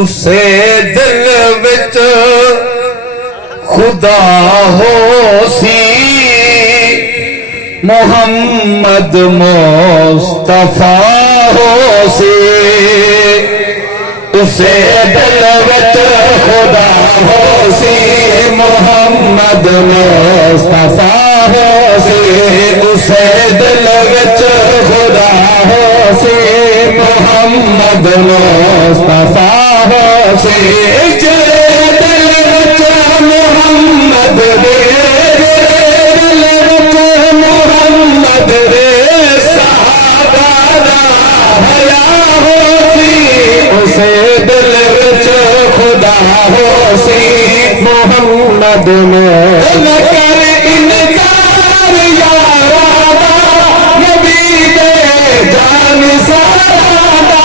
उसे दिल विच खुदा हो सी मोहम्मद मुस्तफा हो सी। उसे दिल विच खुदा हो सी मोहम्मद मुस्तफा हो सी। उसे दिल विच खुदा हो सी मोहम्मद मुस्तफा हो सी। दिल विच मोहम्मद दे मोहम्मद रे सहाबा दा हया हो सी। उसे दिल विच खुदा हो सी मोहम्मद में न कर इनकार यारा दा नबी दे जान सारा दा।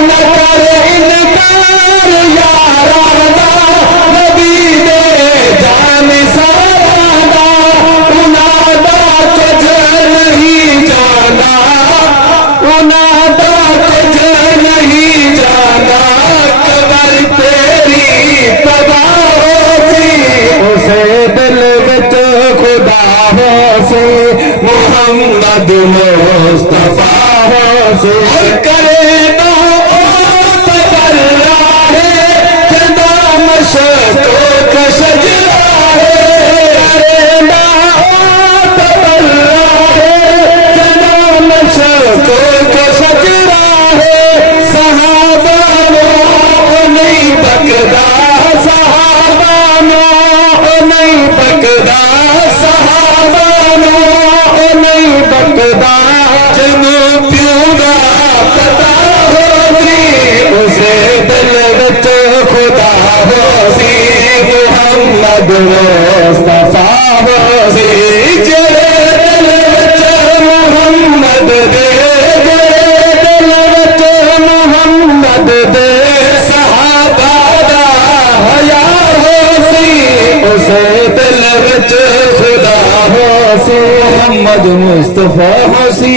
न कर इनकार यारा दा नबी दे जान सारा दा। उनादा तुझ नहीं जाना उनादा तुझ नहीं जाना कबर तेरी तबा हो सी। उसे दिल विच खुदा हो सी मोहम्मद मुस्तफा हो सी। करे ना ओ तबर्रा है चंदा मशको का शजरा है। करे ना ओ तबर्रा है चंदा मशको का शजरा है। सहाबा नो नहीं बकदा सहाबा नो नहीं बकदा सहाबा नो नहीं बकदा। जनो प्यूरा पता हो सी। उसे दिल विच खुदा हो सी मोहम्मद मुस्तफा हो सी। जेड़े दिल विच मोहम्मद दे दिल विच मोहम्मद दे सहाबा दा हया हो सी। उसे दिल विच खुदा हो सी मोहम्मद मुस्तफा हो सी।